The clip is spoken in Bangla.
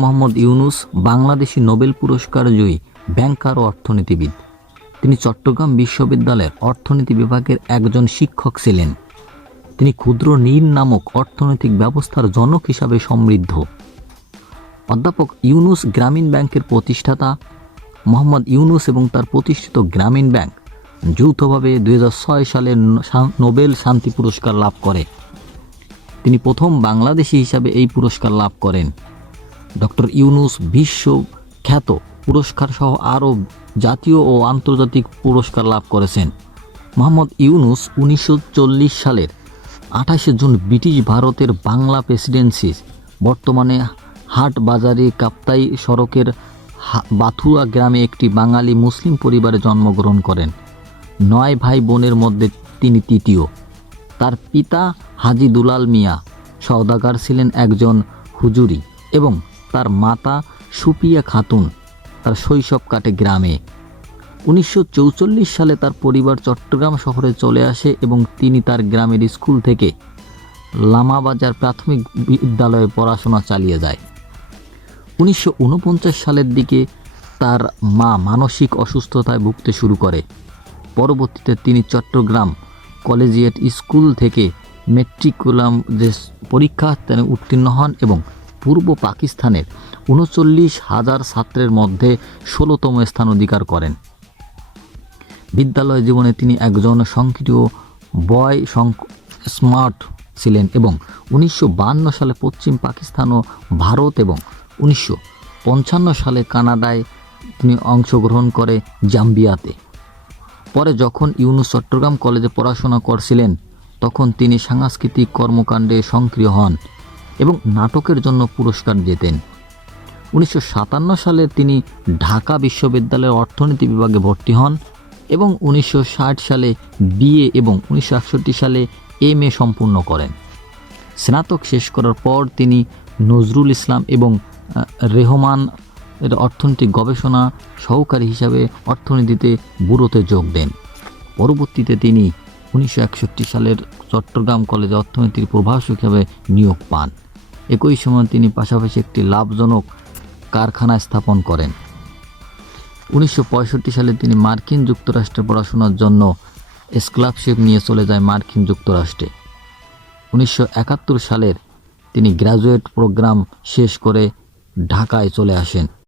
মোহাম্মদ ইউনুস বাংলাদেশি নোবেল পুরস্কার জয়ী ব্যাংকার ও অর্থনীতিবিদ। তিনি চট্টগ্রাম বিশ্ববিদ্যালয়ের অর্থনীতি বিভাগের একজন শিক্ষক ছিলেন। তিনি ক্ষুদ্র ঋণ নামক অর্থনৈতিক ব্যবস্থার জনক হিসাবে সমৃদ্ধ। অধ্যাপক ইউনুস গ্রামীণ ব্যাংকের প্রতিষ্ঠাতা। মোহাম্মদ ইউনুস এবং তার প্রতিষ্ঠিত গ্রামীণ ব্যাংক যৌথভাবে 2006 সালে নোবেল শান্তি পুরস্কার লাভ করে। তিনি প্রথম বাংলাদেশি হিসাবে এই পুরস্কার লাভ করেন। ডক্টর ইউনুস বিশ্বখ্যাত পুরস্কার সহ আরও জাতীয় ও আন্তর্জাতিক পুরস্কার লাভ করেছেন। মোহাম্মদ ইউনুস 1940 সালের 28 জুন ব্রিটিশ ভারতের বাংলা প্রেসিডেন্সির বর্তমানে হাটবাজারে কাপ্তাই সড়কের বাথুয়া গ্রামে একটি বাঙালি মুসলিম পরিবারে জন্মগ্রহণ করেন। 9 ভাই বোনের মধ্যে তিনি তৃতীয়। তার পিতা হাজী দুলাল মিয়া সওদাগর ছিলেন একজন হুজুরি এবং তার মাতা সুপিয়া খাতুন। তার শৈশব কাটে গ্রামে। 1944 সালে তার পরিবার চট্টগ্রাম শহরে চলে আসে এবং তিনি তার গ্রামের স্কুল থেকে লামাবাজার প্রাথমিক বিদ্যালয়ে পড়াশোনা চালিয়ে যায়। 1949 সালের দিকে তার মা মানসিক অসুস্থতায় ভুগতে শুরু করে। পরবর্তীতে তিনি চট্টগ্রাম কলেজিয়েট স্কুল থেকে মেট্রিকুলাম যে পরীক্ষা উত্তীর্ণ হন এবং পূর্ব পাকিস্তানের 39,000 ছাত্রের মধ্যে 16তম স্থান অধিকার করেন। বিদ্যালয় জীবনে তিনি একজন সক্রিয় বয় স্মার্ট ছিলেন এবং 1952 সালে পশ্চিম পাকিস্তান ও ভারত এবং 1955 সালে কানাডায় তিনি অংশগ্রহণ করে জাম্বিয়াতে। পরে যখন ইউনুস চট্টগ্রাম কলেজে পড়াশোনা করছিলেন তখন তিনি সাংস্কৃতিক কর্মকাণ্ডে সক্রিয় হন এবং নাটকের জন্য পুরস্কার জেতেন। 1957 সালে তিনি ঢাকা বিশ্ববিদ্যালয়ের অর্থনীতি বিভাগে ভর্তি হন এবং 1960 সালে বিএ এবং 1961 সালে এমএ সম্পূর্ণ করেন। স্নাতক শেষ করার পর তিনি নজরুল ইসলাম এবং রেহমান এর অর্থনৈতিক গবেষণা সহকারী হিসাবে অর্থনীতিতে ব্যুরোতে যোগ দেন। পরবর্তীতে তিনি 1961 সালের চট্টগ্রাম কলেজে অর্থনীতির প্রভাষক হিসাবে নিয়োগ পান। একই সময় তিনি পাশাপাশি একটি লাভজনক কারখানা স্থাপন করেন। 1965 সালে তিনি মার্কিন যুক্তরাষ্ট্রে পড়াশোনার জন্য স্কলারশিপ নিয়ে চলে যায় মার্কিন যুক্তরাষ্ট্রে। 1971 সালের তিনি গ্র্যাজুয়েট প্রোগ্রাম শেষ করে ঢাকায় চলে আসেন।